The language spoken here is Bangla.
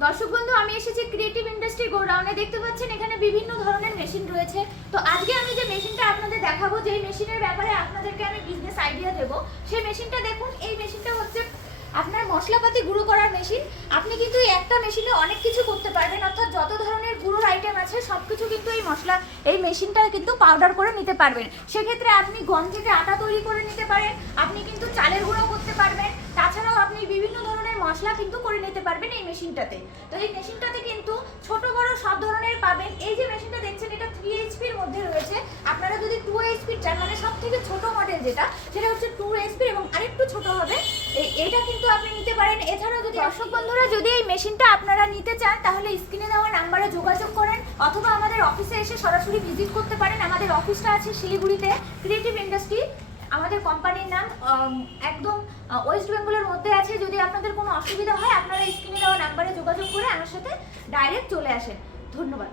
দর্শক বন্ধু, আমি এসেছি ক্রিয়েটিভ ইন্ডাস্ট্রি গোডাউনে। দেখতে পাচ্ছেন এখানে বিভিন্ন ধরনের মেশিন রয়েছে। তো আজকে আমি যে মেশিনটা আপনাদের দেখাবো, যেই মেশিনের ব্যাপারে আপনাদেরকে আমি বিজনেস আইডিয়া দেবো, সেই মেশিনটা দেখুন। এই মেশিনটা হচ্ছে আপনার মশলাপাতি গুঁড়ো করার মেশিন। আপনি কিন্তু এই একটা মেশিনে অনেক কিছু করতে পারবেন, অর্থাৎ যত ধরনের গুঁড়োর আইটেম আছে সব কিছু কিন্তু এই মেশিনটা কিন্তু পাউডার করে নিতে পারবেন। সেক্ষেত্রে আপনি গম থেকে আটা তৈরি করে নিতে পারেন, আপনি কিন্তু চালের গুঁড়ো করতে পারবেন, তাছাড়াও আপনি বিভিন্ন ধরনের মশলা কিন্তু করে নিতে পারবেন এই মেশিনটাতে। তো এই মেশিনটাতে কিন্তু ছোট বড় সব ধরনের পাবেন। এই যে মেশিনটা দেখছেন, এটা 3 এইচপির মধ্যে রয়েছে। আপনারা যদি 2 এইচপির চান, মানে সব থেকে ছোট মডেল যেটা, সেটা হচ্ছে 2 এইচপির এবং আরেকটু ছোট হবে, এটা কিন্তু আপনি নিতে পারেন। এছাড়াও যদি দর্শক বন্ধুরা যদি এই মেশিনটা আপনারা নিতে চান, তাহলে স্ক্রিনে দেওয়া নাম্বারে যোগাযোগ করেন, অথবা আমাদের অফিসে এসে সরাসরি ভিজিট করতে পারেন। আমাদের অফিসটা আছে শিলিগুড়িতে, ক্রিয়েটিভ ইন্ডাস্ট্রি। আমাদের কোম্পানির নাম একদম ওয়েস্ট বেঙ্গলের মধ্যে আছে। যদি আপনাদের কোনো অসুবিধা হয়, আপনারা স্ক্রিনে দেওয়া নাম্বারে যোগাযোগ করে আমার সাথে ডাইরেক্ট চলে আসেন। ধন্যবাদ।